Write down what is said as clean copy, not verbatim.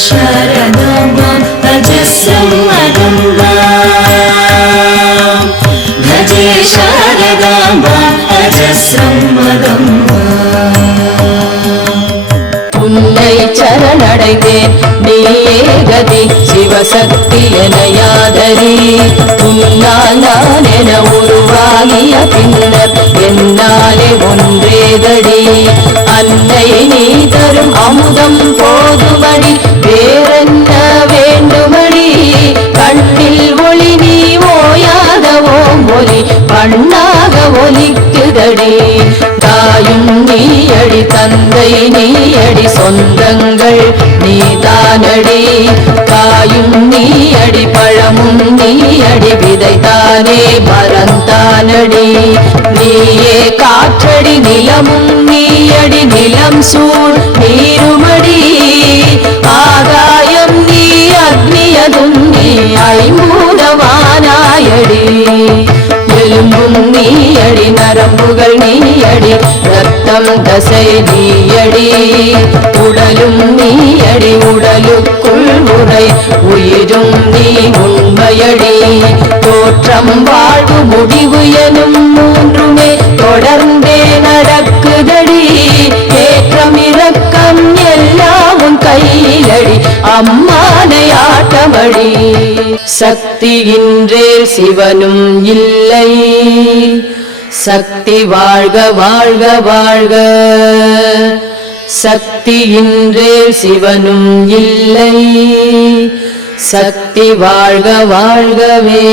शारदाम्बां अजस्रमदम्बां भजे शारदाम्बां अजस्रमदम्बां உன்னை சரணடைந்தேன் நீயே கதி சிவசக்தி எனையாதரி உன்னால் நான் என உருவாகிய பின்னர் என்னாலே ஒன்றேதடி அன்னை நீ தரும் அமுதம் போதுமடி வேறென்ன வேண்டுமடி கண்ணில் ஒளி நீ ஓயாத ஓம் ஒலி பண்ணாக ஒலிக்குதடி தாயும் நீயடி தந்தை நீயடி சொந்தங்கள் நீதானடி காயும் நீயடி பழமும் நீயடி விதைத்தானே மரந்தானடி நீயே காற்றடி நிலமும் நீயடி நிலம் சூழ் நீருமடி ஆகாயம் நீ அக்னியதும் நீ ஐம்பூதமானாயடி எலும்பும் நீயடி நரம்புகள் நீயடி ரத்தம் தசை நீயடி உடலும் நீயடி உடலுக்குள் உரை உயிரும் நீ உண்மையடி தோற்றம் வாழ்வு முடிவு எனும் மூன்றுமே தொடர்ந்தே நடக்குதடி ஏற்றம் இரக்கம் எல்லாம் உன் கையிலடி அம்மானை ஆட்டமடி சக்தியின்றேல் சிவனும் இல்லை சக்தி வாழ்க வாழ்க வாழ்க சக்தியின்றேல் சிவனும் இல்லை சக்தி வாழ்க வாழ்கவே